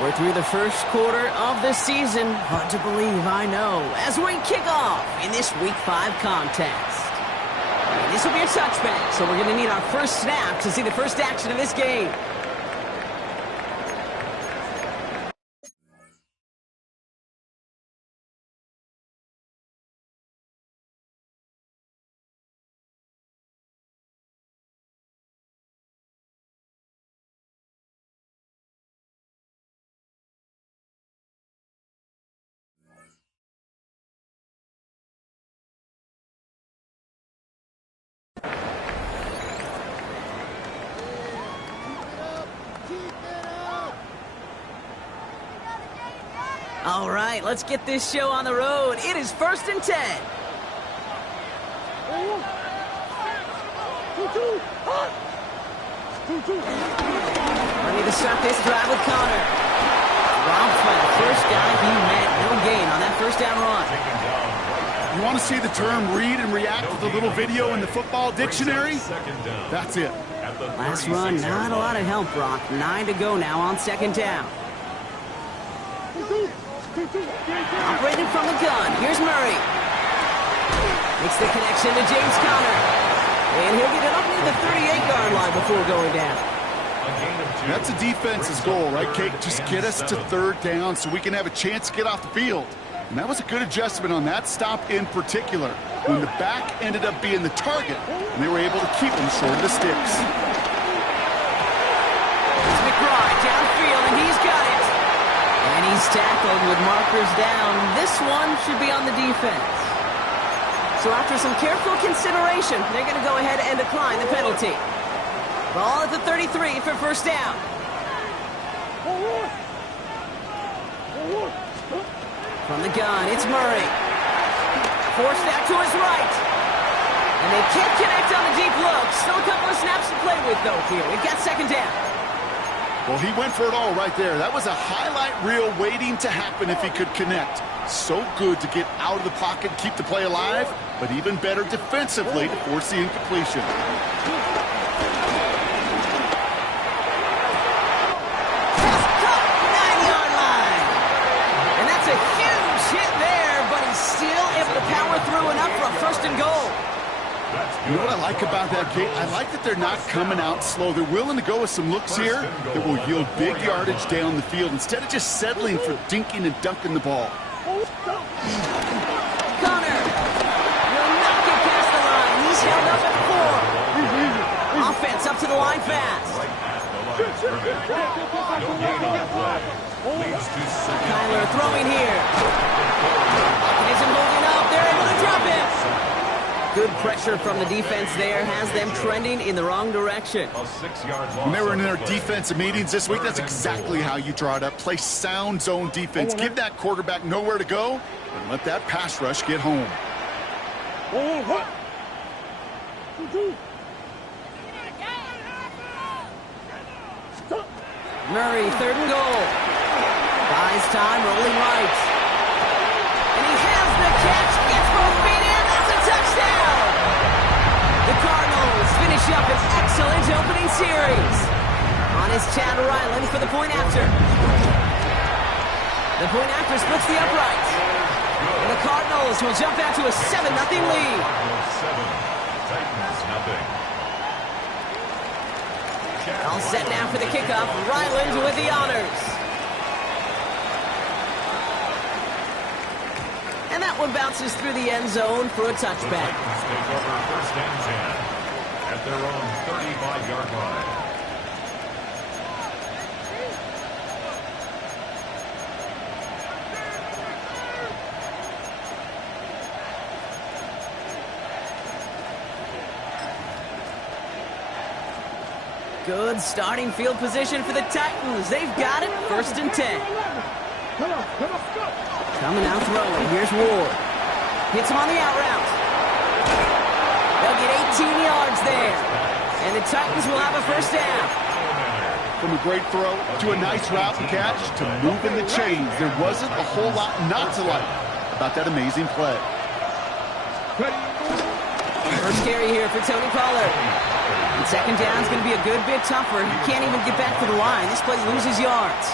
We're through the first quarter of the season. Hard to believe, I know. As we kick off in this Week 5 contest. And this will be a touchback, so we're going to need our first snap to see the first action of this game. All right, let's get this show on the road. It is 1st and 10. Ready to start this drive with Connor. Robbed by the first guy he met. No gain on that first down run. You want to see the term read and react with a little video in the football dictionary? That's it. Last run, not a lot of help, Brock. 9 to go now on 2nd down. Operating from the gun. Here's Murray. Makes the connection to James Conner. And he'll get it up near the 38-yard line before going down. That's a defense's goal, right, Kate? Just get us to 3rd down so we can have a chance to get off the field. And that was a good adjustment on that stop in particular, when the back ended up being the target, and they were able to keep him short of the sticks. It's McBride downfield, and he's got it. And he's tackled with markers down. This one should be on the defense. So after some careful consideration, they're going to go ahead and decline the penalty. Ball at the 33 for first down. From the gun, it's Murray. Forced out to his right. And they can't connect on the deep look. Still a couple of snaps to play with, though, here. We've got 2nd down. Well, he went for it all right there. That was a highlight reel waiting to happen if he could connect. So good to get out of the pocket, keep the play alive, but even better defensively to force the incompletion. Through and up for a 1st and goal. You know what I like about that, Kate? I like that they're not coming out slow. They're willing to go with some looks here that will yield big yardage down the field instead of just settling for dinking and dunking the ball. Connor will not get past the line. He's held up at 4. Offense up to the line fast. Kyler throwing here. Isn't holding up. They're able to drop it. Good pressure from the defense there has them trending in the wrong direction. When they were in their defensive meetings this week, that's exactly how you draw it up. Play sound zone defense. Give that quarterback nowhere to go and let that pass rush get home. Murray, 3rd and goal. Buys time, rolling right. And he has the catch, gets both feet in, that's a touchdown! The Cardinals finish up an excellent opening series. On is Chad Ryland for the point after. The point after splits the upright. And the Cardinals will jump out to a 7-0 lead. All set now for the kickoff. Ryland with the honors. And that one bounces through the end zone for a touchback. Take over 1st and 10 at their own 35-yard line. Good starting field position for the Titans. They've got it. 1st and 10. Coming out throwing. Here's Ward. Hits him on the out route. They'll get 18 yards there. And the Titans will have a 1st down. From a great throw to a nice route and catch to moving the chains, there wasn't a whole lot not to like about that amazing play. First carry here for Tony Pollard. And 2nd down is going to be a good bit tougher. He can't even get back to the line. This play loses yards.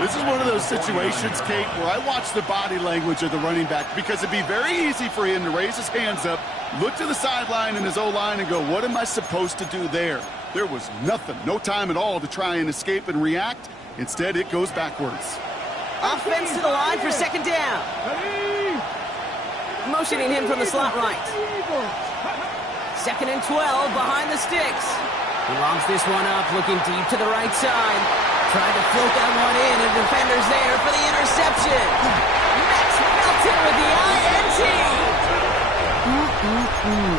This is one of those situations, Kate, where I watch the body language of the running back because it'd be very easy for him to raise his hands up, look to the sideline in his O-line and go, what am I supposed to do there? There was nothing, no time at all to try and escape and react. Instead, it goes backwards. Offense to the line for second down. Motioning him from the slot right. 2nd and 12 behind the sticks. He longs this one up, looking deep to the right side. Trying to float that one in, and defender's there for the interception. Max Melton with the INT.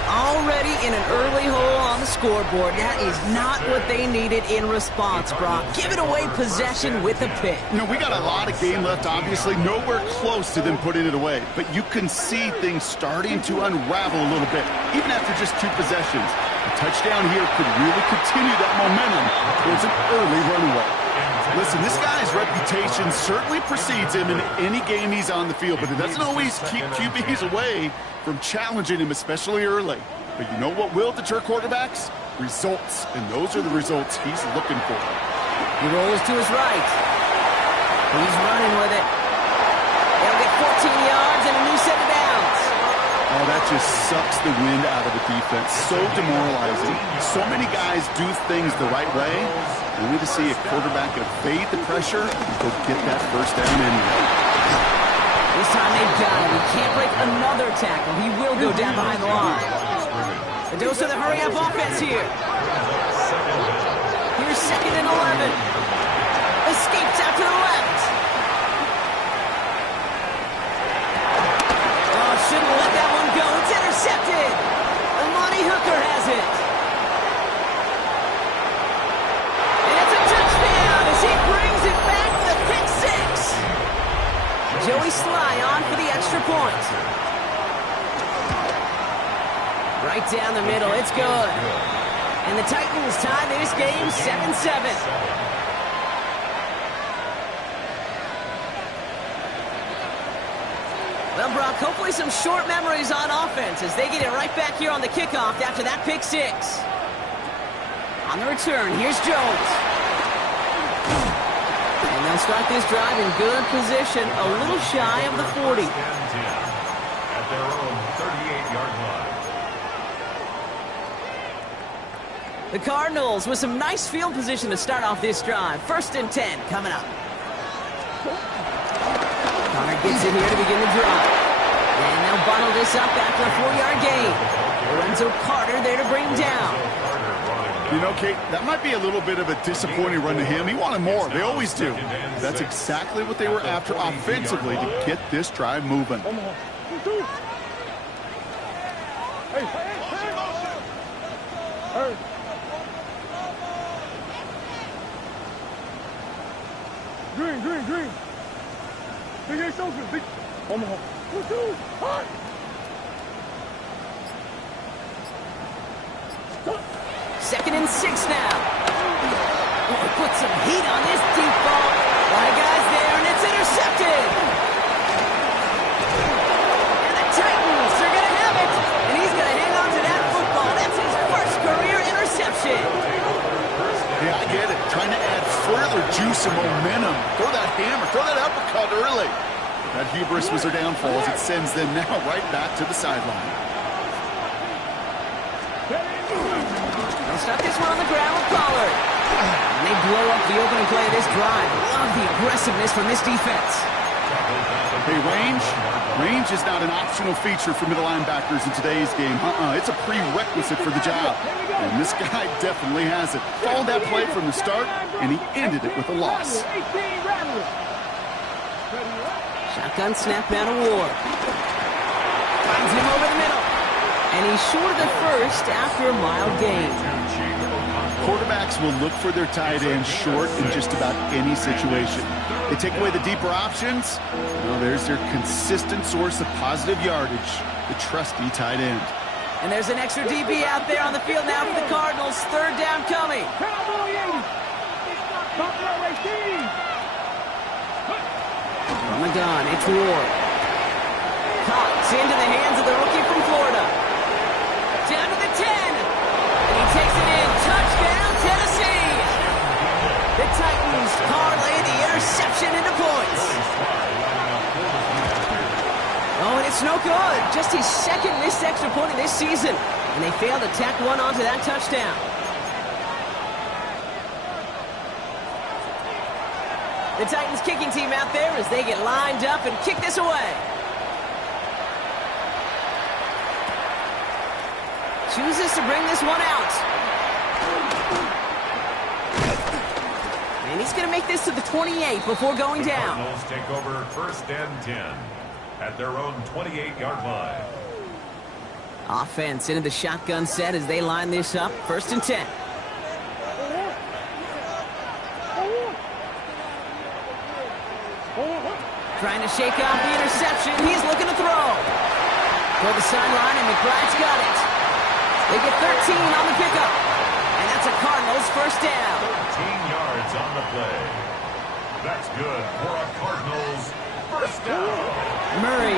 Already in an early hole on the scoreboard. That is not what they needed in response, Brock. Giving away possession with a pick. You know, we got a lot of game left, obviously. Nowhere close to them putting it away. But you can see things starting to unravel a little bit, even after just 2 possessions. A touchdown here could really continue that momentum towards an early runaway. Listen, this guy's reputation certainly precedes him in any game he's on the field, but it doesn't always keep QBs away from challenging him, especially early. But you know what will deter quarterbacks? Results, and those are the results he's looking for. He rolls to his right. He's running with it. They'll get 14 yards and a new set of downs. Oh, that just sucks the wind out of the defense. So demoralizing. So many guys do things the right way, only to see a quarterback evade the pressure and go get that first down anyway. This time they've got him. He can't break another tackle. He will go down behind the line. A dose of the hurry-up offense here. Here's 2nd and 11. Escapes out to the left. Oh, shouldn't let that one go. It's intercepted. Amani Hooker has it. And it's a touchdown as he brings it back with a pick 6. Joey Sly on for the extra point. Right down the middle, it's good. And the Titans tie this game 7-7. Well, Brock, hopefully some short memories on offense as they get it right back here on the kickoff after that pick 6. On the return, here's Jones. And they'll start this drive in good position, a little shy of the 40. At their own 38-yard line. The Cardinals with some nice field position to start off this drive. 1st and 10 coming up. Connor gets it here to begin the drive. And they'll bundle this up after a 4-yard gain. Lorenzo Carter there to bring him down. You know, Kate, that might be a little bit of a disappointing run to him. He wanted more. They always do. That's exactly what they were after offensively to get this drive moving. Green. Big A social. Big Omaha. 2, hot. Second and 6 now. Oh, put some heat on this deep ball. A lot of guys there, and it's intercepted. And the Titans are going to have it. And he's going to hang on to that football. That's his first career interception. Yeah, I get it. Trying to add further juice and momentum. Throw that hammer. Throw that uppercut early. That hubris was their downfall as it sends them now right back to the sideline. They'll start this one on the ground with Pollard. And they blow up the opening play of this drive. Love the aggressiveness from this defense. Hey, range is not an optional feature for middle linebackers in today's game. It's a prerequisite for the job. And this guy definitely has it. Followed that play from the start, and he ended it with a loss. Shotgun snap now to Ward. Finds him over the middle. And he's short of the first after a mild gain. Quarterbacks will look for their tight end short in just about any situation. They take away the deeper options. Well, there's their consistent source of positive yardage, the trusty tight end. And there's an extra DB out there on the field now for the Cardinals. 3rd down coming. From the gun, it's Ward. Caught into the hands of the rookie from Florida. Down to the 10. And he takes it in. Touchdown, Tennessee. The Titans parlay the It's no good. Just his second missed extra point of this season. And they failed to tack one onto that touchdown. The Titans kicking team out there as they get lined up and kick this away. Chooses to bring this one out. And he's going to make this to the 28 before going down. Cardinals take over 1st and 10 at their own 28-yard line. Offense into the shotgun set as they line this up. 1st and 10. Trying to shake off the interception. He's looking to throw. Toward the sideline, and McBride's got it. They get 13 on the pickup. And that's a Cardinals 1st down. 13 yards on the play. That's good for a Cardinals 1st down. Murray.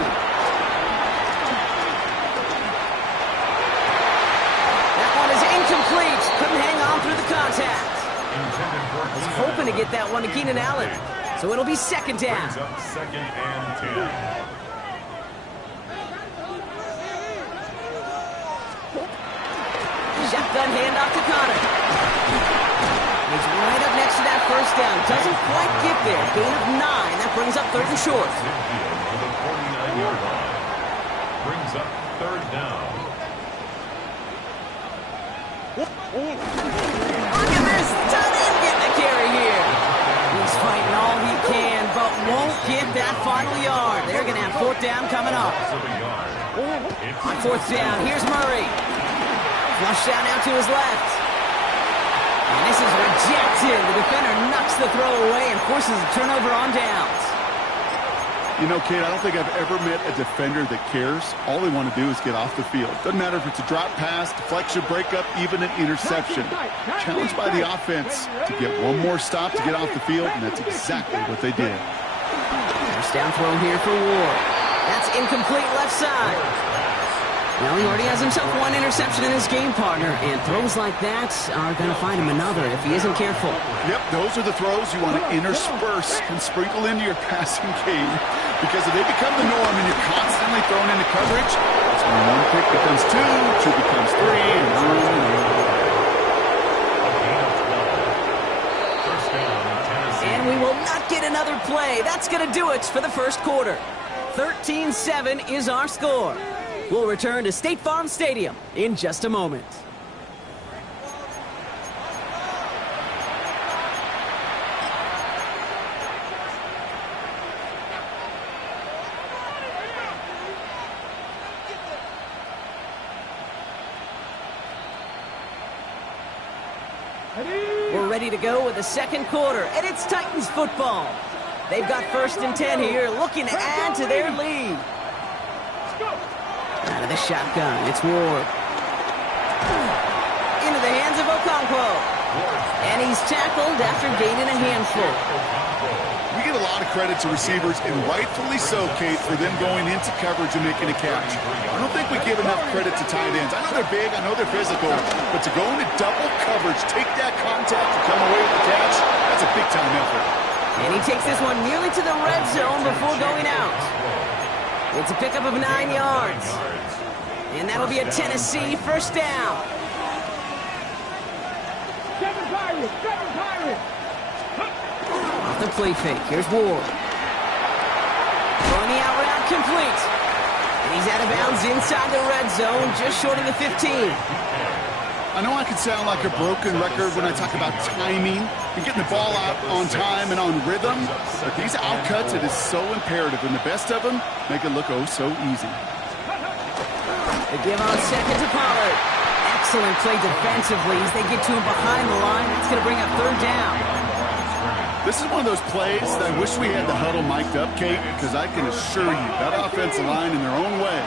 That one is incomplete. Couldn't hang on through the contact. Was hoping to get that one to Keenan Allen. So it'll be 2nd down. Brings up 2nd and 10. Shotgun handoff to Connor. He's right up next to that 1st down. Doesn't quite get there. Gain of 9. That brings up 3rd and short. To the 49-yard line. Brings up 3rd down. Look at this. Tight end getting a carry here. He's fighting all he can, but won't get that final yard. They're going to have 4th down coming up. On 4th down, here's Murray. Flushed out now to his left. And this is rejected. The defender knocks the throw away and forces a turnover on downs. You know, Kate, I don't think I've ever met a defender that cares. All they want to do is get off the field. Doesn't matter if it's a drop pass, deflection, breakup, even an interception. Challenged by the offense to get one more stop to get off the field, and that's exactly what they did. First down throw here for Ward. That's incomplete left side. Well, he already has himself one interception in his game, partner, and throws like that are going to find him another if he isn't careful. Yep, those are the throws you want to intersperse and sprinkle into your passing game, because if they become the norm and you're constantly thrown into coverage, that's when one pick becomes 2, 2 becomes 3, and on and on. And we will not get another play. That's going to do it for the 1st quarter. 13-7 is our score. We'll return to State Farm Stadium in just a moment. We're ready to go with the 2nd quarter, and it's Titans football. They've got 1st and 10 here, looking to add to their lead. Out of the shotgun, it's Ward. Into the hands of Okonkwo. And he's tackled after gaining a handful. We give a lot of credit to receivers, and rightfully so, Kate, for them going into coverage and making a catch. I don't think we give enough credit to tight ends. I know they're big, I know they're physical, but to go into double coverage, take that contact and come away with the catch, that's a big-time effort. And he takes this one nearly to the red zone before going out. It's a pickup of 9 yards. And that'll be a Tennessee 1st down. Seven Pirates! Off the play fake, here's Ward. Throwing the out route complete. And he's out of bounds inside the red zone, just short of the 15. I know I can sound like a broken record when I talk about timing and getting the ball out on time and on rhythm, but these outcuts, it is so imperative, and the best of them make it look oh so easy. They give on 2nd to Pollard. Excellent play defensively as they get to him behind the line. That's going to bring up 3rd down. This is one of those plays that I wish we had the huddle mic'd up, Kate, because I can assure you that offensive line in their own way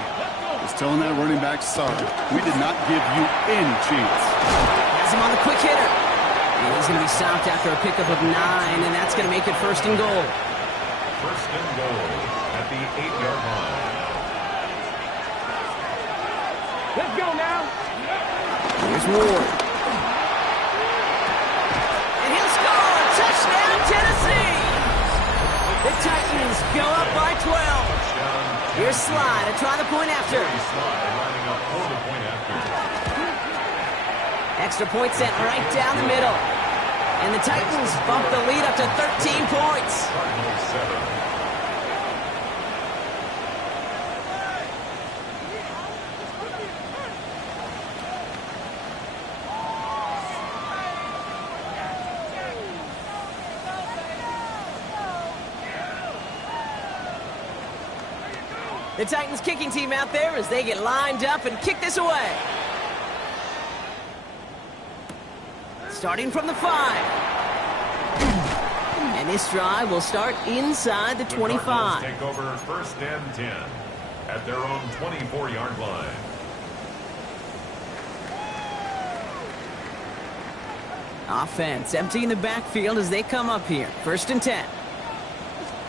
is telling that running back, sorry, we did not give you any chance. Has him on the quick hitter. And he's going to be stopped after a pickup of 9, and that's going to make it 1st and goal. 1st and goal at the 8-yard line. Let's go now. Here's Ward. And he'll score! Touchdown, Tennessee! The Titans go up by 12. Touchdown, Here's Slide to try the point after. Slide lining up for the point after. Extra point sent right down the middle. And the Titans bump the lead up to 13 points. Cardinals 7. The Titans kicking team out there as they get lined up and kick this away. Starting from the 5. And this drive will start inside the 25. Cardinals take over first and 10 at their own 24-yard line. Offense emptying the backfield as they come up here. First and 10.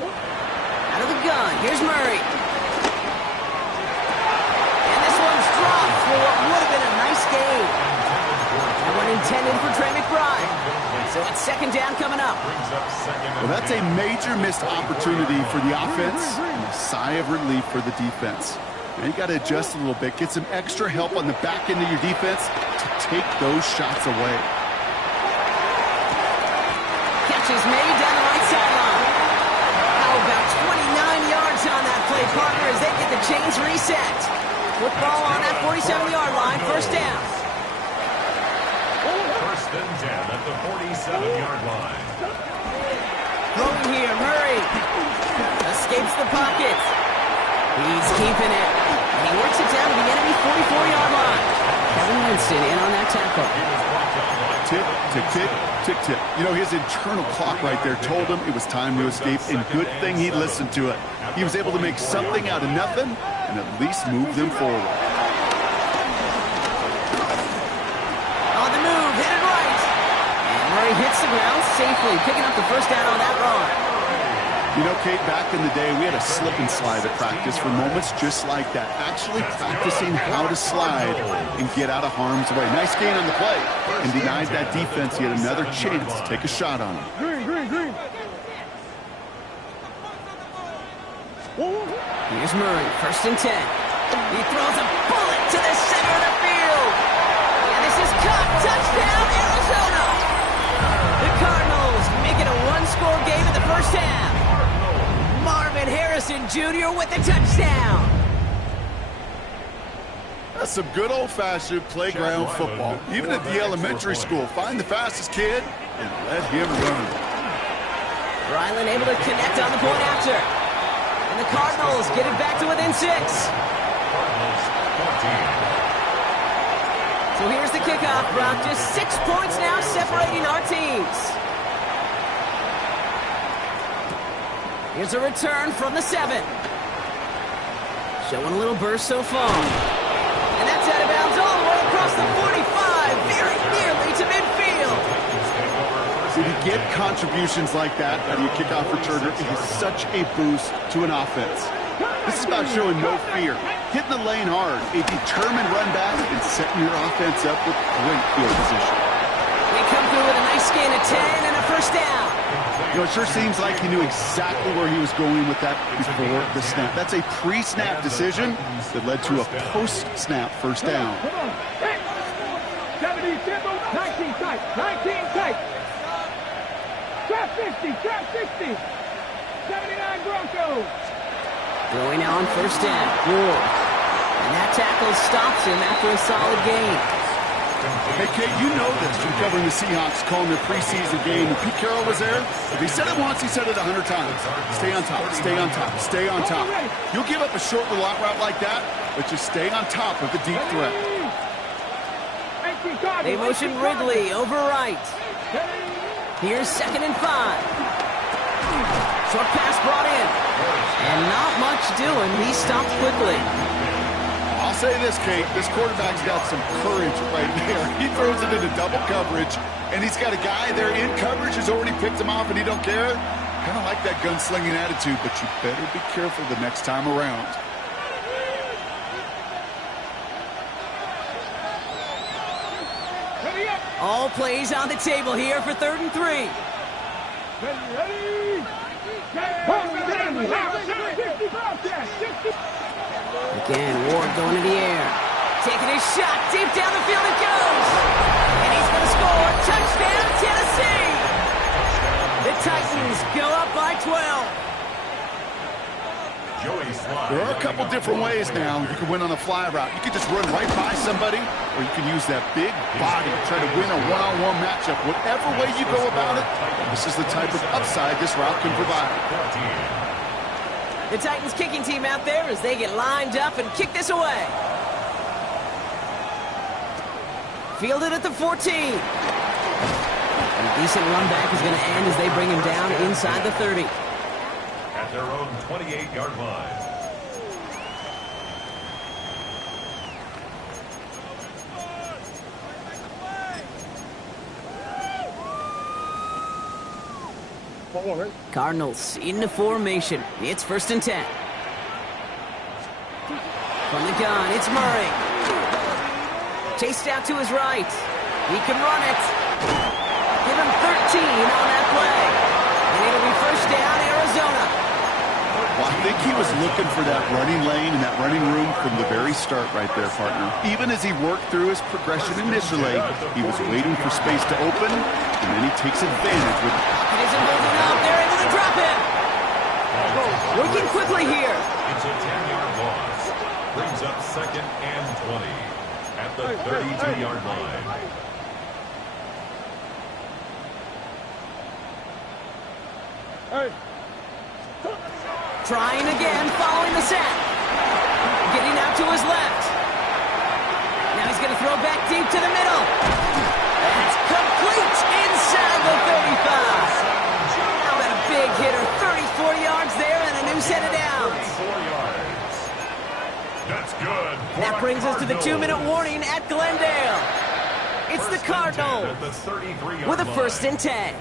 Out of the gun, here's Murray. For what would have been a nice game. That one intended for Trey McBride. So it's second down coming up. Well, that's a major missed opportunity for the offense and a sigh of relief for the defense. Now you got to adjust a little bit, get some extra help on the back end of your defense to take those shots away. Catch is made down the right sideline. How about 29 yards on that play, partner, as they get the chains reset. Football on that 47-yard line, first down. First and 10 at the 47-yard line. Throwing here, Murray. Escapes the pocket. He's keeping it. And he works it down to the enemy 44-yard line. Kevin Winston in on that tackle. Tick, tick, tick, tick, tick. You know, his internal clock right there told him it was time to escape, and good thing he listened to it. He was able to make something out of nothing and at least move them forward. On the move, headed right. And Murray hits the ground safely, picking up the first down on that run. You know, Kate, back in the day, we had a slip and slide at practice for moments just like that. Actually practicing how to slide and get out of harm's way. Nice gain on the play, and denied that defense yet another chance to take a shot on him. Green. Here's Murray, first and 10. He throws a bullet to the center of the field. And this is caught. Touchdown, Arizona. The Cardinals make it a one-score game in the first half. Marvin Harrison Jr. with the touchdown. That's some good old-fashioned playground football. Even at the elementary school, find the fastest kid and let him run. Ryland able to connect on the point after. And the Cardinals get it back to within 6. So here's the kickoff, Brock. Just 6 points now separating our teams. Here's a return from the 7. Showing a little burst so far. And that's out of bounds all the way across the 45, very nearly to midfield. When you get contributions like that out of your kickoff returner, it is such a boost to an offense. This is about showing no fear, hitting the lane hard, a determined run back, and setting your offense up with great field position. They come through with a nice gain of 10 and a first down. You know, it sure seems like he knew exactly where he was going with that before the snap. That's a pre-snap decision that led to a post-snap first down. 70, 19 tight, 19 tight. Trap 60, trap 60. 79 Broncos. Throwing now on first down. Ward. And that tackle stops him after a solid gain. Hey, Kate, you know this from covering the Seahawks, calling their preseason game. When Pete Carroll was there, if he said it once, he said it 100 times. Stay on top, stay on top, stay on top. You'll give up a short little out route like that, but just stay on top of the deep threat. They motion Ridley over right. Here's second and 5. Short pass brought in. And not much doing. He stopped quickly. I'll say this, Kate, this quarterback's got some courage right there. He throws it into double coverage, and he's got a guy there in coverage who's already picked him off, and he don't care. Kind of like that gunslinging attitude, but you better be careful the next time around. All plays on the table here for 3rd and 3. Ready? Again, Ward going to the air. Taking his shot. Deep down the field it goes. And he's going to score. Touchdown, Tennessee. The Titans go up by 12. There are a couple different ways now you can win on a fly route. You can just run right by somebody, or you can use that big body to try to win a one-on-one matchup. Whatever way you go about it, this is the type of upside this route can provide. The Titans kicking team out there as they get lined up and kick this away. Fielded at the 14. And a decent run back is going to end as they bring him down inside the 30. At their own 28-yard line. Cardinals into formation. It's 1st and 10. From the gun, it's Murray. Chased out to his right. He can run it. Give him 13 on that play. And it'll be 1st down, Arizona. Well, I think he was looking for that running lane and that running room from the very start right there, partner. Even as he worked through his progression initially, he was waiting for space to open, and then he takes advantage with it. Pocket isn't holding up. They're able to drop him. Working quickly here. It's a 10-yard loss. Brings up 2nd and 20 at the 32-yard line. Trying again, following the sack. Getting out to his left. Now he's going to throw back deep to the middle. That's complete inside the 35. How about a big hitter? 34 yards there and a new set of downs. 34 yards. That's good. That brings us to the 2-minute warning at Glendale. It's the Cardinals with a 1st and 10.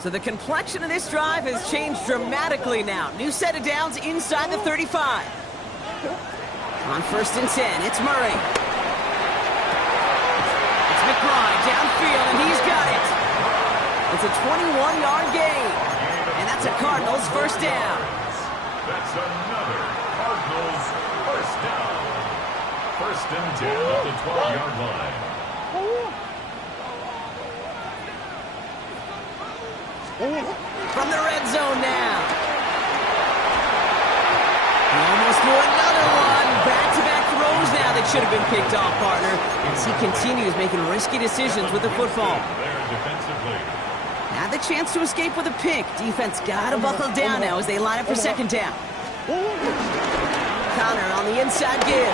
So the complexion of this drive has changed dramatically now. New set of downs inside the 35. On 1st and 10, it's Murray. It's McBride downfield, and he's got it. It's a 21-yard gain, and that's a Cardinals 1st down. That's another Cardinals 1st down. 1st and 10 at the 12-yard line. From the red zone now. He almost threw another one. Back-to-back throws now that should have been picked off, partner. As he continues making risky decisions with the football. There defensively. Had the chance to escape with a pick. Defense got to buckle down now as they line up for 2nd down. Connor on the inside give.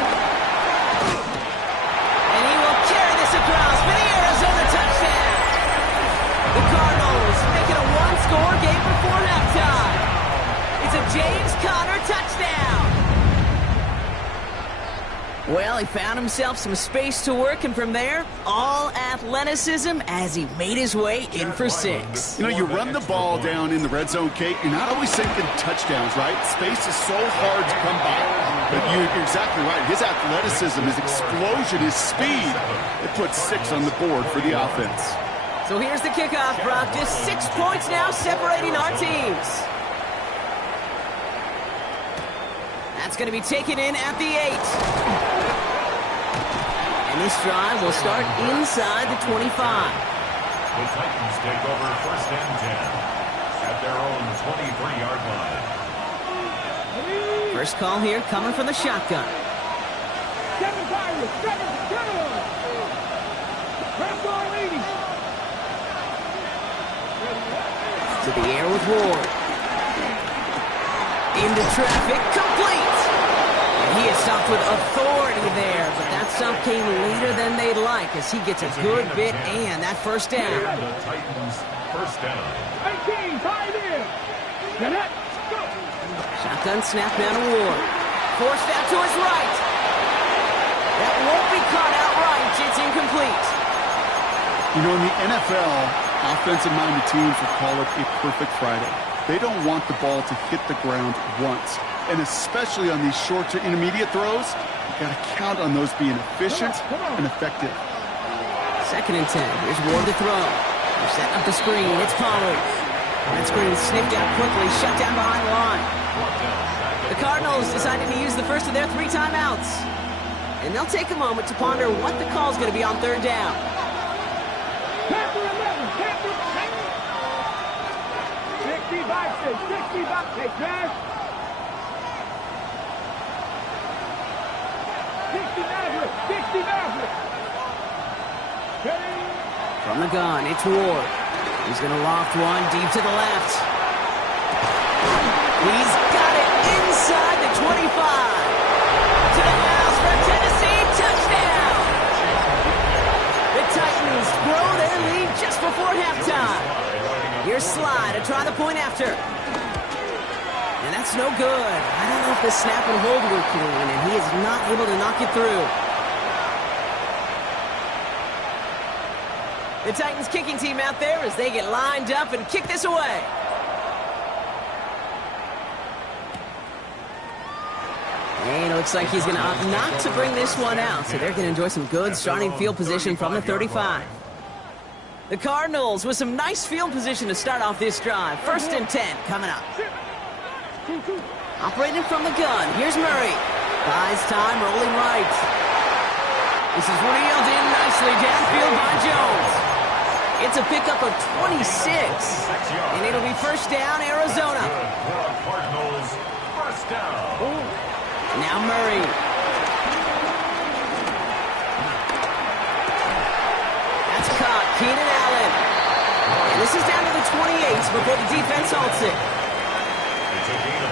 And he will carry this across for the Arizona touchdown. The Cardinals make it a one-score game before halftime. It's a James Conner touchdown. Well, he found himself some space to work, and from there, all athleticism as he made his way in for 6. You know, you run the ball down in the red zone, Kate, you're not always thinking touchdowns, right? Space is so hard to come by. But you're exactly right. His athleticism, his explosion, his speed, it puts 6 on the board for the offense. So here's the kickoff, Brock. Just 6 points now separating our teams. That's going to be taken in at the 8. And this drive will start inside the 25. The Titans take over 1st and 10 at their own 23-yard line. First call here coming from the shotgun. 7 Pirates, 7, 7. Press on 80. To the air with Ward. Into traffic, complete! And he is stopped with authority there, but that stop came later than they'd like as he gets a good bit and that 1st down. The Titans 1st down. 18, tied in. Net, go. Shotgun snap down to Ward. Forced out to his right. That won't be caught outright. It's incomplete. You know, in the NFL, offensive-minded teams will call it a perfect Friday. They don't want the ball to hit the ground once. And especially on these short to intermediate throws, you've got to count on those being efficient and effective. 2nd and 10. Here's Ward to throw. They're setting up the screen. It's Pollard. That screen sniffed out quickly, shut down behind the line. The Cardinals decided to use the first of their 3 timeouts. And they'll take a moment to ponder what the call's going to be on third down. Panther 11, Panther 60 by 6, pass. 60 Maverick. From the gun, it's Ward. He's going to loft one deep to the left. He's got it inside the 25. To the house for Tennessee, touchdown! The Titans grow their lead just before halftime. Here's Sly to try the point after. And that's no good. I don't know if the snap and hold were clean, and he is not able to knock it through. The Titans kicking team out there as they get lined up and kick this away. And it looks like he's going to opt not to bring this one out, so they're going to enjoy some good starting field position from the 35. The Cardinals with some nice field position to start off this drive. 1st and 10 coming up. Operating from the gun, here's Murray. Buys time, rolling right. This is reeled in nicely downfield by Jones. It's a pickup of 26, and it'll be 1st down, Arizona. Cardinals, 1st down. Now Murray. That's caught, Keenan Allen. And this is down to the 28s before the defense halts it.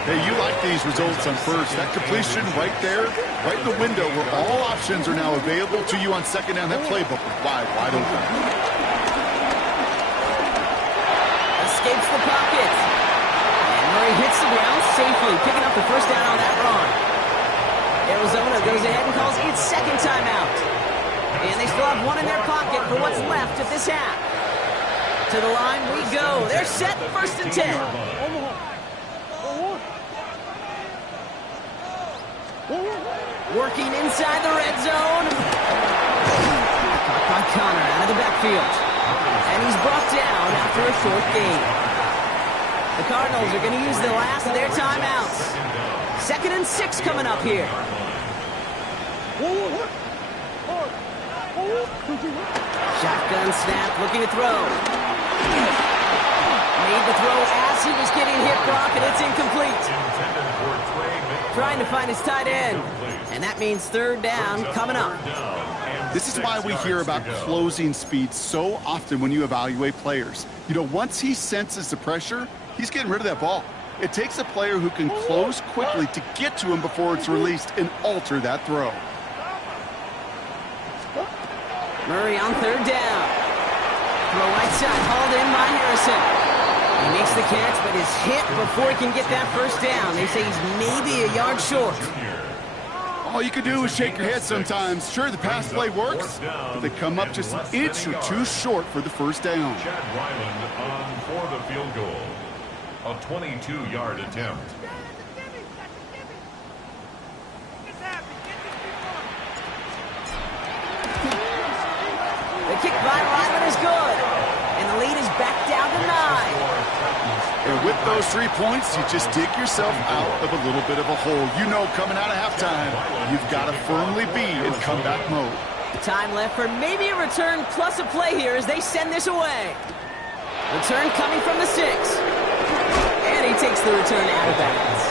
Hey, you like these results on first. That completion right there, right in the window where all options are now available to you on 2nd down. That playbook was wide open. Escapes the pocket. And Murray hits the ground safely, picking up the 1st down on that run. Arizona goes ahead and calls its 2nd timeout. And they still have one in their pocket for what's left of this half. To the line we go. They're set, 1st and 10. Working inside the red zone. Caught by Connor out of the backfield. And he's brought down after a short gain. The Cardinals are going to use the last of their timeouts. 2nd and 6 coming up here. Shotgun snap, looking to throw. Made the throw as he was getting hit, Brock, and it's incomplete. Trying to find his tight end. And that means 3rd down coming up. This is why we hear about closing speed so often when you evaluate players. You know, once he senses the pressure, he's getting rid of that ball. It takes a player who can close quickly to get to him before it's released and alter that throw. Murray on 3rd down. Throw right side, hauled in by Harrison. He makes the catch, but is hit before he can get that 1st down. They say he's maybe a yard short. All you can do is shake your head sometimes. Sure, the pass play works, but they come up just an inch or two short for the 1st down. Chad Ryland on for the field goal. A 22-yard attempt. The kick by Ryland is good. And the lead is back down to 9. And with those 3 points, you just dig yourself out of a little bit of a hole. You know, coming out of halftime, you've got to firmly be in comeback mode. Time left for maybe a return plus a play here as they send this away. Return coming from the 6. And he takes the return out of bounds.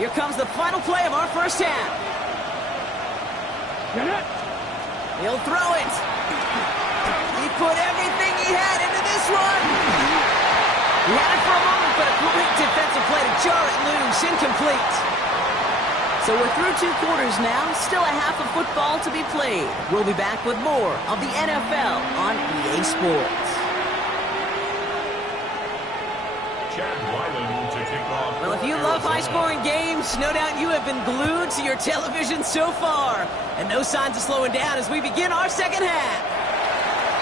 Here comes the final play of our 1st half. He'll throw it. He put everything he had into this one. He had it for a moment, but a great defensive play to jar it loose. Incomplete. So we're through 2 quarters now. Still a half of football to be played. We'll be back with more of the NFL on EA Sports. Chad Ryland to kick off. Well, if you love high-scoring games, no doubt you have been glued to your television so far. And no signs of slowing down as we begin our 2nd half.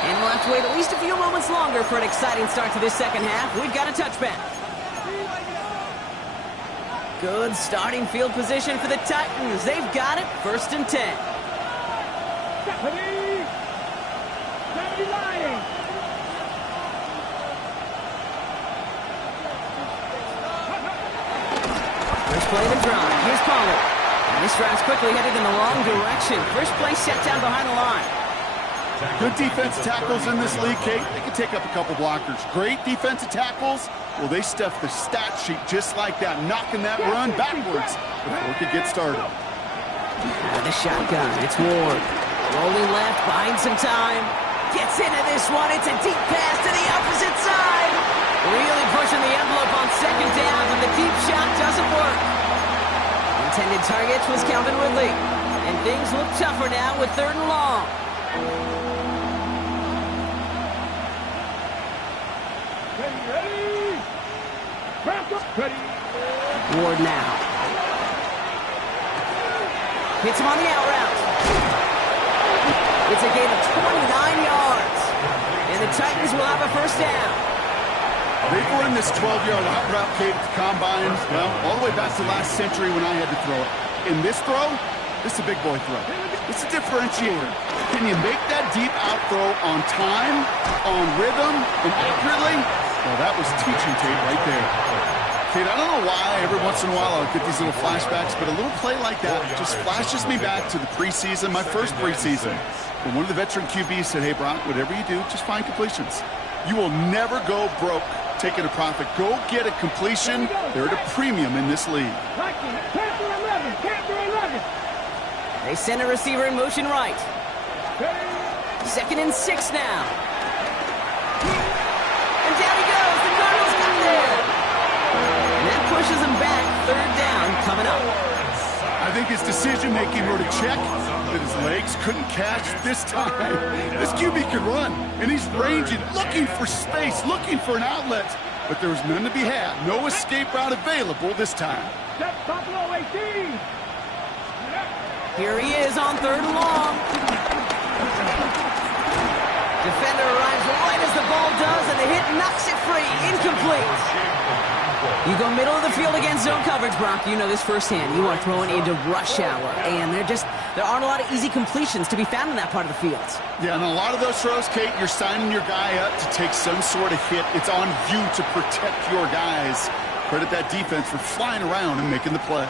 And we'll have to wait at least a few moments longer for an exciting start to this 2nd half. We've got a touchback. Good starting field position for the Titans. They've got it, 1st and 10. Stephanie! Stephanie Lying! First play of the drive. Here's Palmer. And this drive's quickly headed in the wrong direction. First play set down behind the line. Good defensive tackles in this league, Kate. They can take up a couple blockers. Great defensive tackles. Well, they stuff the stat sheet just like that, knocking that run backwards before it could get started. Out of the shotgun, it's Ward. Rolling left, buying some time. Gets into this one. It's a deep pass to the opposite side. Really pushing the envelope on 2nd down, and the deep shot doesn't work. Intended target was Calvin Ridley. And things look tougher now with 3rd and long. Ready? Back up. Ready? Ward now. Hits him on the out route. It's a gain of 29 yards. And the Titans will have a 1st down. They've run this 12-yard out route, Kate, at the combine, well, all the way back to last century when I had to throw it. In this throw, this is a big boy throw. It's a differentiator. Can you make that deep out throw on time, on rhythm, and accurately? Well, that was teaching tape right there. Kate, I don't know why every once in a while I'll get these little flashbacks, but a little play like that just flashes me back to the preseason, my first preseason. When one of the veteran QBs said, hey, Brock, whatever you do, just find completions. You will never go broke taking a profit. Go get a completion. They're at a premium in this league. They send a receiver in motion right. 2nd and 6 now. And down he goes. The Cardinals got there. And that pushes him back. 3rd down coming up. I think his decision-making wrote a check that his legs couldn't catch this time. This QB can run, and he's ranging, looking for space, looking for an outlet. But there was none to be had. No escape route available this time. Buffalo 18. Here he is on 3rd and long. Defender arrives right as the ball does, and the hit knocks it free. Incomplete. You go middle of the field against zone coverage, Brock. You know this firsthand. You are throwing into rush hour, and there aren't a lot of easy completions to be found in that part of the field. Yeah, and a lot of those throws, Kate, you're signing your guy up to take some sort of hit. It's on you to protect your guys. Credit that defense for flying around and making the play.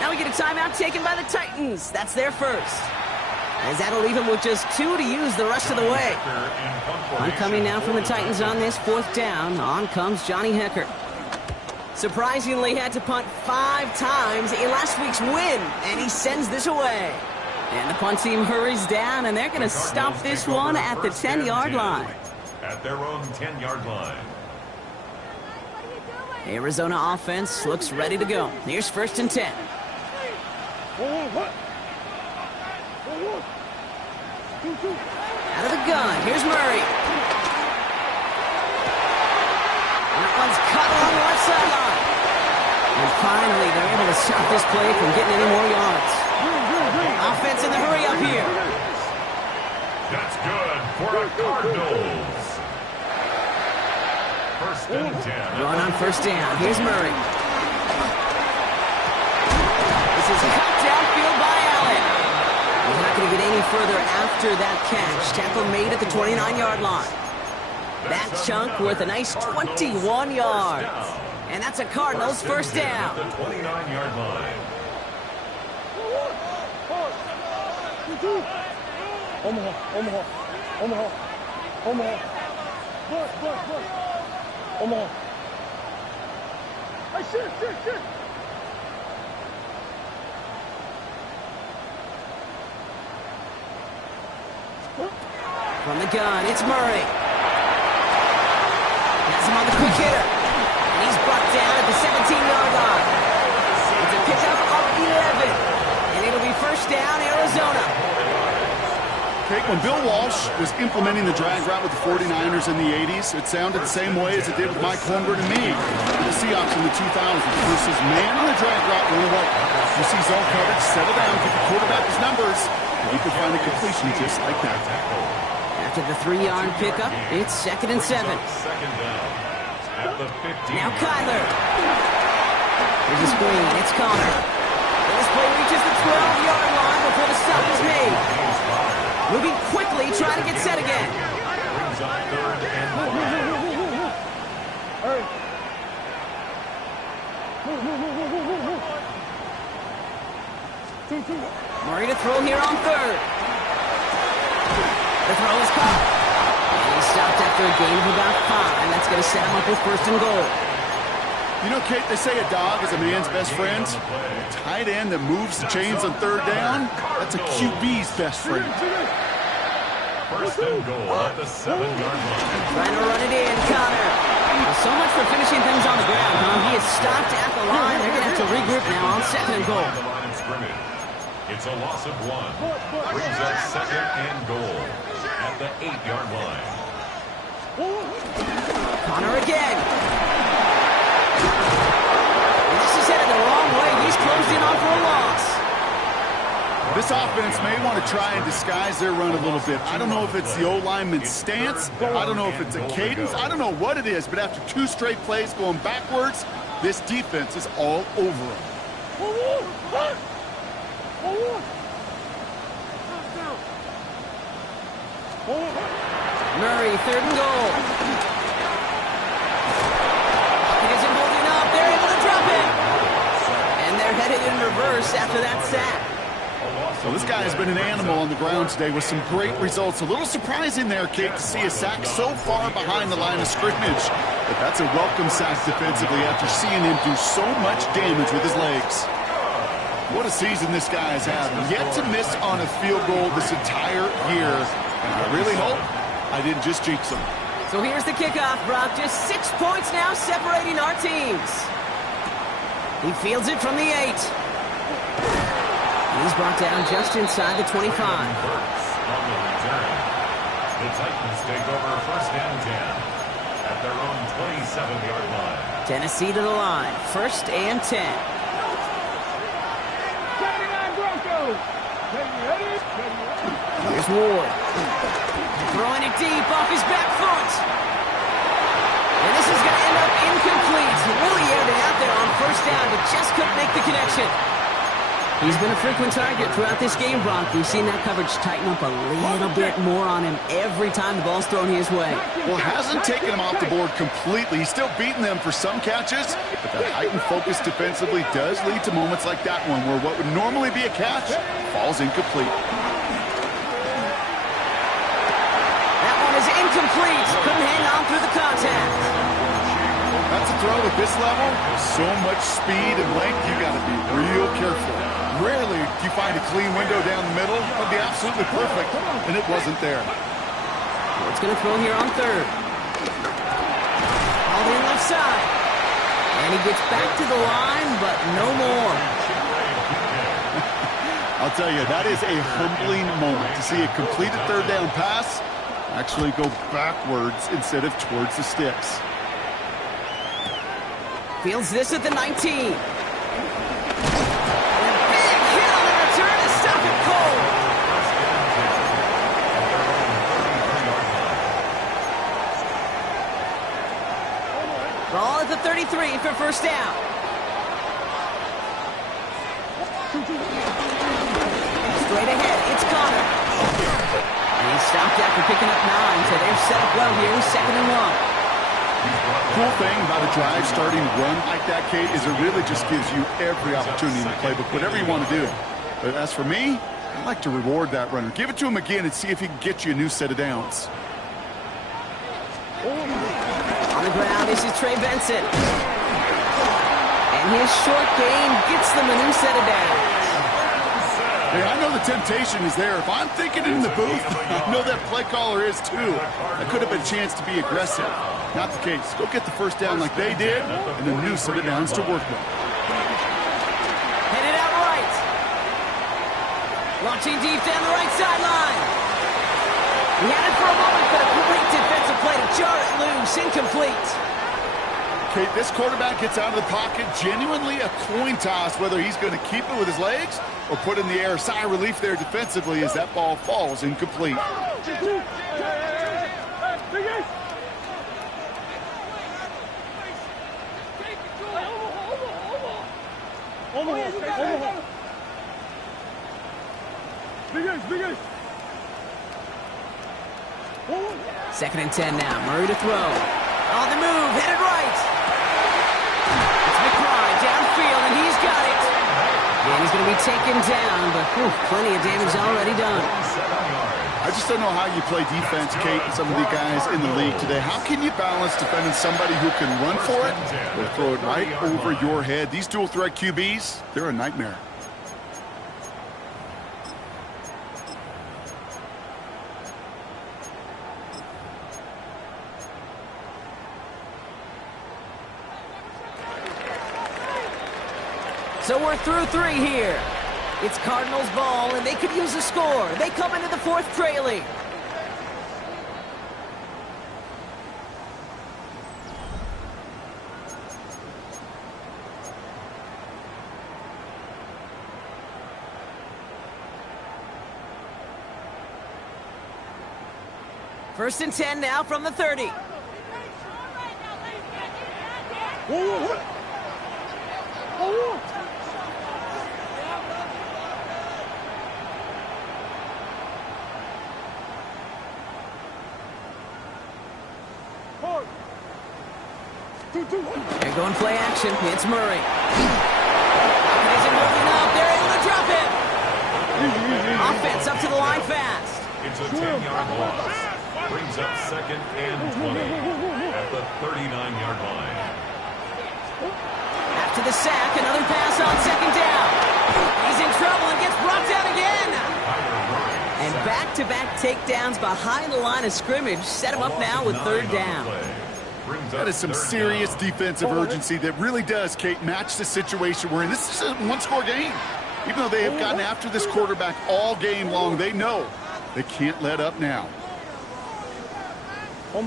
Now we get a timeout taken by the Titans. That's their first. As that'll leave him with just 2 to use the rest of the way. Coming now from the Titans on this 4th down. On comes Johnny Hecker. Surprisingly had to punt 5 times in last week's win, and he sends this away. And the punt team hurries down, and they're going to stop this one at the 10-yard line. At their own 10-yard line. Arizona offense looks ready to go. Here's 1st and 10. Out of the gun, here's Murray. That one's cut along the left sideline. And finally, they're able to stop this play from getting any more yards. Offense in the hurry up here. That's good for the Cardinals. 1st and 10. Run on 1st down. Here's Murray. This is cut downfield by Allen. He's not going to get any further after that catch. Tackle made at the 29-yard line. That chunk worth a nice 21 yards. And that's a Cardinals 1st down. The 29-yard line. Omaha. Hey, shit. From the gun, it's Murray. Has him on the quick hitter. And down at the 17-yard line. It's a pickup of 11. And it'll be first down, Arizona. When Bill Walsh was implementing the drag route with the 49ers in the 80s, it sounded the same way as it did with Mike Holmgren and me. The Seahawks in the 2000s versus man on the drag route, run away. You see zone coverage, settle down, give the quarterback his numbers, and you can find a completion just like that. After the 3-yard pickup, it's 2nd and 7. Now Kyler. Here's a screen. It's Connor. And this play reaches the 12-yard line before the stop is made. Moving quickly, trying to get set again. Murray to throw here on 3rd. The throw is caught. And he's stopped after a gain of about 5. That's going to set him up with 1st and goal. You know, Kate, they say a dog is a man's best friend. A tight end that moves the chains on 3rd down, that's a QB's best friend. 1st and goal at the 7-yard line. Trying to run it in, Connor. So much for finishing things on the ground, huh? He is stopped at the line. They're going to have to regroup now on 2nd and goal. The line of scrimmage. It's a loss of 1. Brings up 2nd and goal at the 8-yard line. Connor again. This is headed the wrong way. He's closed in on for a loss. This offense may want to try and disguise their run a little bit. I don't know if it's the O-lineman's stance. I don't know if it's a cadence. I don't know what it is, but after 2 straight plays going backwards, this defense is all over them. Murray, 3rd and goal. It isn't holding up. They're able to drop it. And they're headed in reverse after that sack. So this guy has been an animal on the ground today with some great results. A little surprising there, Kate, to see a sack so far behind the line of scrimmage. But that's a welcome sack defensively after seeing him do so much damage with his legs. What a season this guy has had. Yet to miss on a field goal this entire year. And I really hope I didn't just jinx him. So here's the kickoff, Brock. Just 6 points now separating our teams. He fields it from the 8. He's brought down just inside the 25. The Titans take over 1st and 10 at their own 27-yard line. Tennessee to the line. 1st and 10. Here's Ward. Throwing it deep off his back foot. And this is going to end up incomplete. He really aired it out there on 1st down, but just couldn't make the connection. He's been a frequent target throughout this game, Brock. We've seen that coverage tighten up a little bit more on him every time the ball's thrown his way. Well, hasn't taken him off the board completely. He's still beating them for some catches, but that heightened focus defensively does lead to moments like that one where what would normally be a catch falls incomplete. That one is incomplete. Couldn't hang on through the contact. That's a throw at this level. With so much speed and length, you got to be real careful. Rarely do you find a clean window down the middle. It would be absolutely perfect, and it wasn't there. Ward's going to throw here on 3rd. All in left side. And he gets back to the line, but no more. I'll tell you, that is a humbling moment to see a completed 3rd down pass actually go backwards instead of towards the sticks. Fields this at the 19. And a big hit on the return to stop it cold. Ball at the 33 for 1st down. Straight ahead, it's Connor. And he's stopped after picking up 9, so they're set up well here, 2nd and 1. Cool thing about a drive starting to run like that, Kate, is it really just gives you every opportunity in the playbook, whatever you want to do. But as for me, I like to reward that runner. Give it to him again and see if he can get you a new set of downs. On the ground, this is Trey Benson. And his short gain gets them a new set of downs. Hey, I know the temptation is there. If I'm thinking it in the booth, I know that play caller is too. That could have been a chance to be aggressive. Not the case. Go get the first down like they did, and a new set of downs to work with. Headed out right. Launching deep down the right sideline. He had it for a moment, but a great defensive play to jar it loose. Incomplete. Okay, this quarterback gets out of the pocket, genuinely a coin toss whether he's going to keep it with his legs or put in the air. Sigh of relief there defensively as that ball falls incomplete. Second and 10 now. Murray to throw. On the move, headed right. It's McBride downfield, and he's got it. And he's going to be taken down, but plenty of damage already done. I just don't know how you play defense, Kate, and some of the guys in the league today. How can you balance defending somebody who can run for it or throw it right over your head? These dual threat QBs, they're a nightmare. So we're through 3 here. It's Cardinals ball, and they could use a score. They come into the 4th trailing. First and 10 now from the 30. They're going play action. It's Murray. He isn't moving up. They're able to drop it. Offense up to the line fast. It's a 10-yard loss. Brings up second and 20 at the 39-yard line. After the sack, another pass on second down. He's in trouble and gets brought down again. And back-to-back takedowns behind the line of scrimmage set him up now with third down. That is some serious defensive urgency that really does, Kate, match the situation we're in. This is a one-score game. Even though they have gotten after this quarterback all game long, they know they can't let up now. Now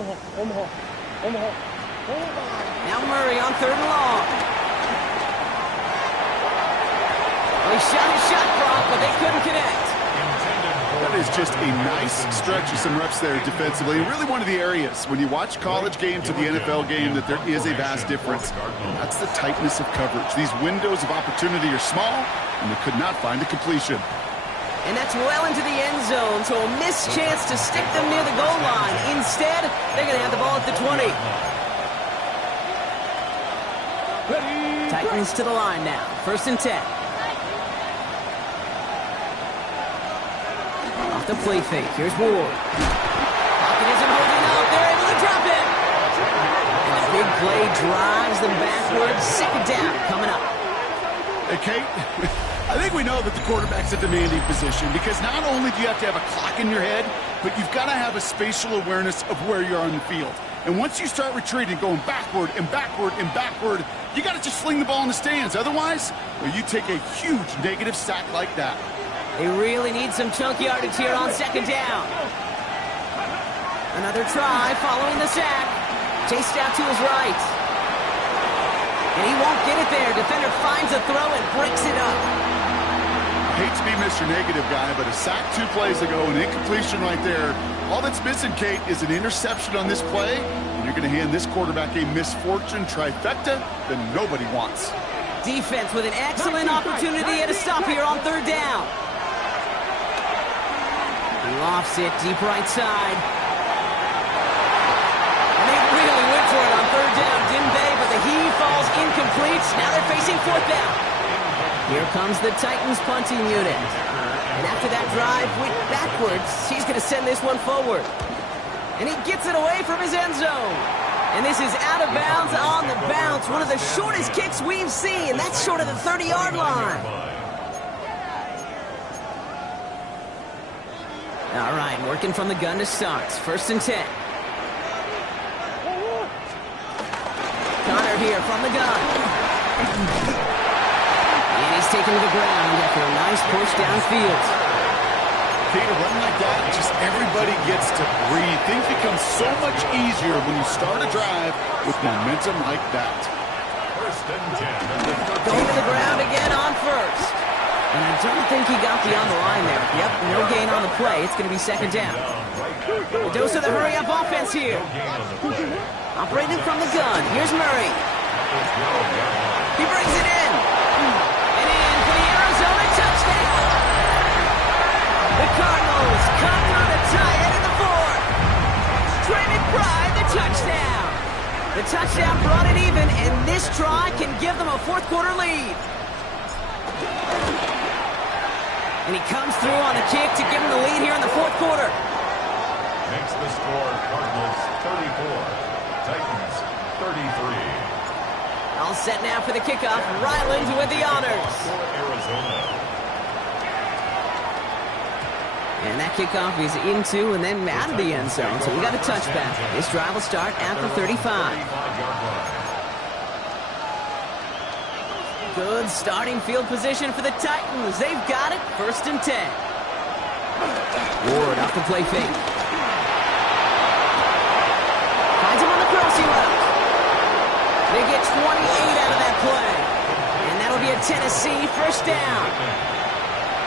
Murray on third and long. Well, he shot his shot, Brock, but they couldn't connect. That is just a nice stretch of some reps there defensively. Really one of the areas when you watch college game to the NFL game that there is a vast difference. And that's the tightness of coverage. These windows of opportunity are small, and they could not find a completion. And that's well into the end zone, so a missed chance to stick them near the goal line. Instead, they're going to have the ball at the 20. Titans to the line now. First and 10. Off the play fake. Here's Ward. Pocket isn't holding up. They're able to drop it. And a big play drives them backwards. Second down coming up. Hey, Kate, I think we know that the quarterback's a demanding position because not only do you have to have a clock in your head, but you've got to have a spatial awareness of where you are on the field. And once you start retreating, going backward and backward and backward, you got to just fling the ball in the stands. Otherwise, well, you take a huge negative sack like that. They really need some chunk yardage here on second down. Another try following the sack. Chased out to his right. And he won't get it there. Defender finds a throw and breaks it up. I hate to be Mr. Negative guy, but a sack 2 plays ago, an incompletion right there. All that's missing, Kate, is an interception on this play, and you're going to hand this quarterback a misfortune trifecta that nobody wants. Defense with an excellent opportunity at a stop here on third down. He lofts it deep right side. And they really went for it on third down, didn't they? But the heave falls incomplete. Now they're facing fourth down. Here comes the Titans punting unit. And after that drive went backwards, he's going to send this one forward. And he gets it away from his end zone. And this is out of bounds on the bounce. One of the shortest kicks we've seen. That's short of the 30-yard line. All right, working from the gun to start. First and 10. here from the gun. And he's taken to the ground after a nice push downfield. Kate, a run like that, just everybody gets to breathe. Things become so much easier when you start a drive with momentum like that. First and 10. Going to the ground again on first. And I don't think he got beyond the line there. Yep, no gain on the play. It's going to be second down. A dose of the hurry-up offense here. Operating from the gun. Here's Murray. He brings it in. And in for the Arizona touchdown. The Cardinals come through to tie it in the fourth. Trey McBride, the touchdown. The touchdown brought it even, and this try can give them a fourth-quarter lead. And he comes through on the kick to give him the lead here in the fourth quarter. Makes the score Cardinals 34, Titans 33. All set now for the kickoff. Ryland with the honors. For Arizona. And that kickoff is into and then out of the end zone. So we got a touchback. This drive will start at the 35. Good starting field position for the Titans. They've got it. First and 10. Ward off the play fake. Finds him on the crossing route. They get 28 out of that play. And that'll be a Tennessee first down.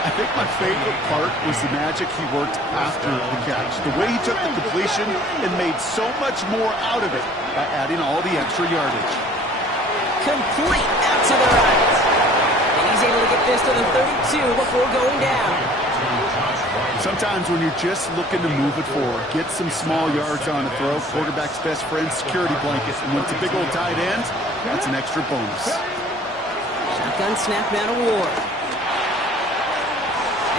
I think my favorite part was the magic he worked after the catch. The way he took the completion and made so much more out of it by adding all the extra yardage. Complete out to the right. And he's able to get this to the 32 before going down. Sometimes when you're just looking to move it forward, get some small yards on a throw, quarterback's best friend, security blanket. And when it's a big old tight end, that's an extra bonus. Shotgun snap now to Ward.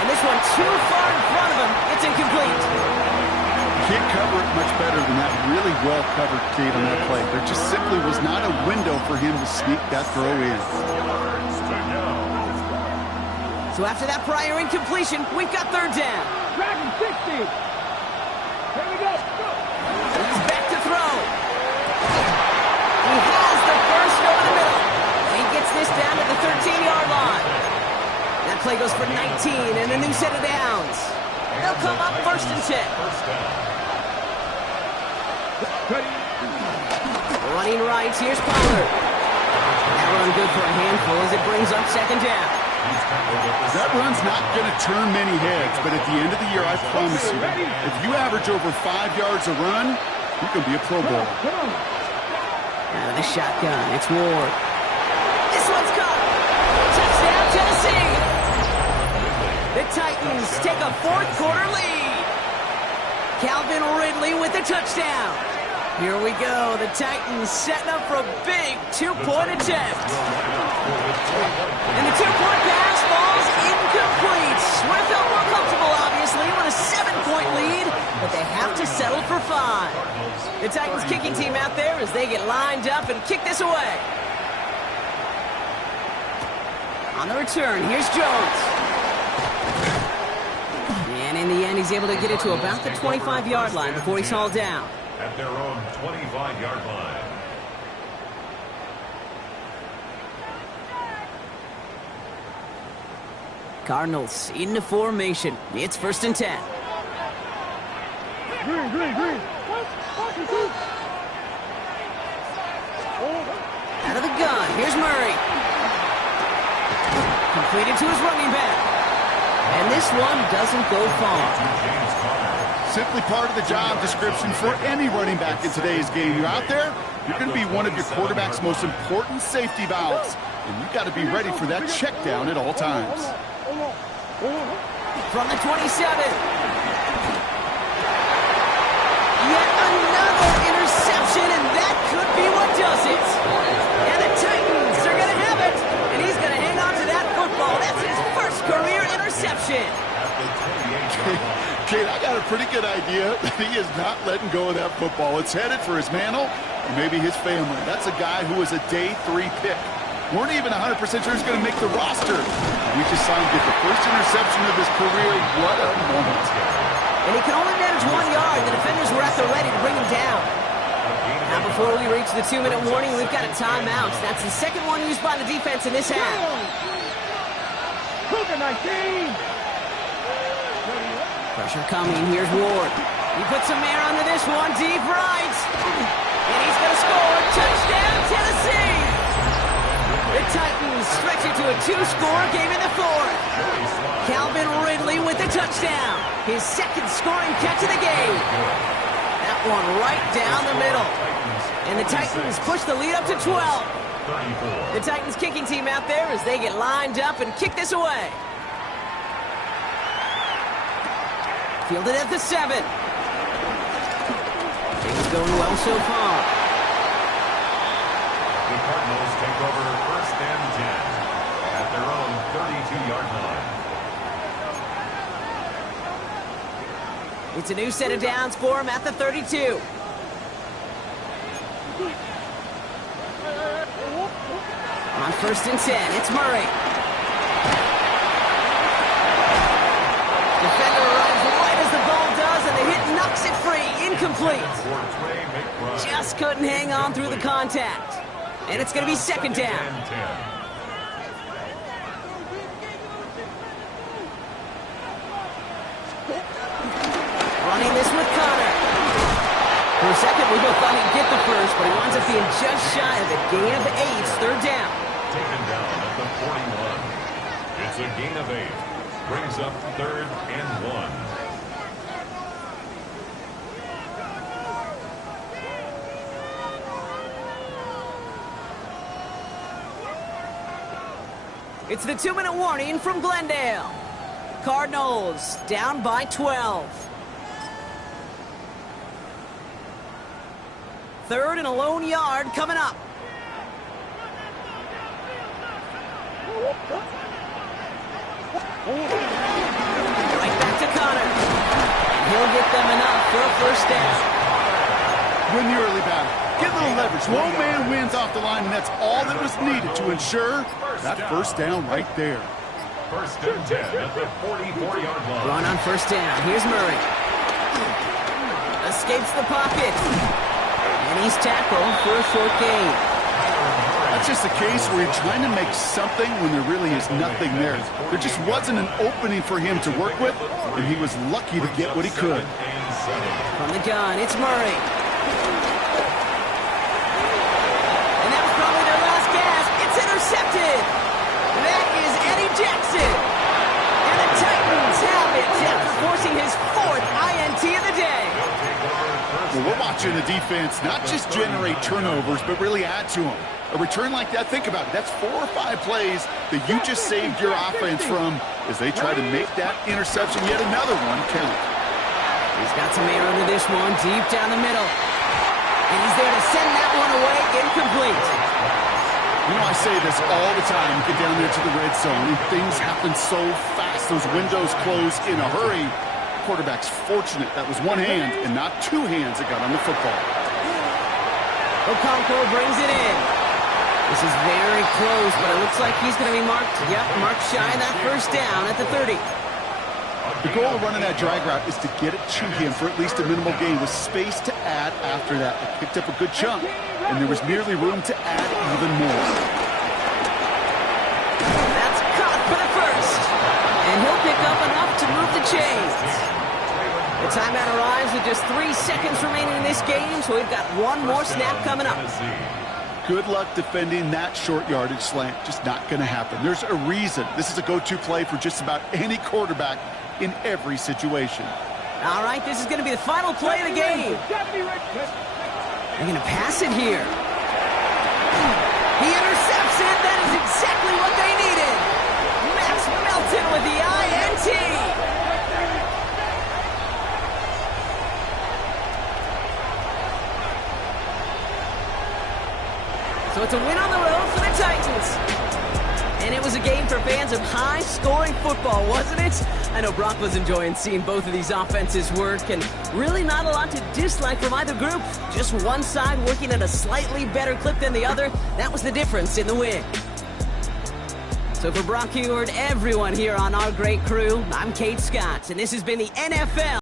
And this one too far in front of him. It's incomplete. Can't cover it much better than that really well-covered Kate on that play. There just simply was not a window for him to sneak that throw in. So after that prior incompletion, we've got third down. Dragon 60. Here we go. He's back to throw. He has the first over the middle. He gets this down to the 13-yard line. That play goes for 19 and a new set of downs. They'll come up first and 10. Running right, here's Pollard. That run good for a handful as it brings up second down. That run's not going to turn many heads, but at the end of the year, I promise you, if you average over 5 yards a run, you can be a Pro Bowler. Out of the shotgun, it's Ward. This one's caught. Touchdown, Tennessee. The Titans take a fourth-quarter lead. Calvin Ridley with the touchdown. Here we go. The Titans setting up for a big two-point attempt. And the two-point pass falls incomplete. Would have felt more comfortable, obviously, with a 7-point lead, but they have to settle for 5. The Titans kicking team out there as they get lined up and kick this away. On the return, here's Jones. And in the end, he's able to get it to about the 25-yard line before he's hauled down. At their own 25-yard line. Cardinals into formation. It's first and 10. Green. Out of the gun, here's Murray. Completed to his running back. And this one doesn't go far. Simply part of the job description for any running back in today's game. You're out there, you're going to be one of your quarterback's most important safety valves. And you've got to be ready for that check down at all times. From the 27. Yet another interception, and that could be what does it. And the Titans are going to have it. And he's going to hang on to that football. That's his first career interception. Kate, I got a pretty good idea that he is not letting go of that football. It's headed for his mantle or maybe his family. That's a guy who was a day 3 pick. Weren't even 100% sure he's going to make the roster. We just saw him get the first interception of his career. What a moment. And he can only manage 1 yard. The defenders were at the ready to bring him down. Now before we reach the 2-minute warning, we've got a timeout. That's the second one used by the defense in this half. Cougar 19. Pressure coming. Here's Ward. He puts some air under this one. Deep right. And he's going to score. Touchdown, Tennessee. The Titans stretch it to a 2-score game in the fourth. Calvin Ridley with the touchdown. His second scoring catch of the game. That one right down the middle. And the Titans push the lead up to 12. The Titans kicking team out there as they get lined up and kick this away. Fielded at the 7. Things going well so far. The Cardinals take over 1st and 10 at their own 32-yard line. It's a new set of downs for him at the 32. On 1st and 10, it's Murray. Defender arrives right as the ball does, and the hit knocks it free. Incomplete. Just couldn't hang on through the contact. And it's going to be 2nd down. Running this with Connor. For a second, we both thought he'd get the first, but he winds up being just shy of a gain of 8. 3rd down. Taken down at the 41. It's a gain of 8. Brings up 3rd and 1. It's the 2-minute warning from Glendale. Cardinals down by 12. 3rd and a lone yard coming up. Right back to Connor. And he'll get them enough for a 1st down. Win the early battle. Get a little leverage. One man wins off the line, and that's all that was needed to ensure that 1st down right there. 1st and 10 at the 44-yard line. Run on 1st down. Here's Murray. Escapes the pocket. And he's tackled for a short gain. That's just a case where you're trying to make something when there really is nothing there. There just wasn't an opening for him to work with, and he was lucky to get what he could. From the gun, it's Murray. And that was probably their last gasp. It's intercepted. That is Eddie Jackson. And the Titans have it after forcing his 4th INT of the day. Well, we're watching the defense not just generate turnovers, but really add to them. A return like that, think about it. That's 4 or 5 plays that you just saved your offense from as they try to make that interception, yet another one, count. He's got some air under this one, deep down the middle. And he's there to send that one away, incomplete. You know, I say this all the time. You get down there to the red zone, and things happen so fast. Those windows close in a hurry. The quarterback's fortunate that was one hand and not 2 hands that got on the football. Okonkwo brings it in. This is very close, but it looks like he's going to be marked shy of that 1st down at the 30. The goal of running that drag route is to get it to him for at least a minimal gain with space to add after that. They picked up a good chunk, and there was merely room to add even more. That's caught for the 1st. And he'll pick up enough to move the chains. The timeout arrives with just 3 seconds remaining in this game, so we've got one more snap coming up. Good luck defending that short yardage slant. Just not going to happen. There's a reason this is a go-to play for just about any quarterback in every situation. All right, this is going to be the final play of the game. They're going to pass it here. He intercepts it. That is exactly what they needed. Max Melton with the INT. So it's a win on the road for the Titans. And it was a game for fans of high-scoring football, wasn't it? I know Brock was enjoying seeing both of these offenses work, and really not a lot to dislike from either group. Just one side working at a slightly better clip than the other. That was the difference in the win. So for Brock Heward, everyone here on our great crew, I'm Kate Scott, and this has been the NFL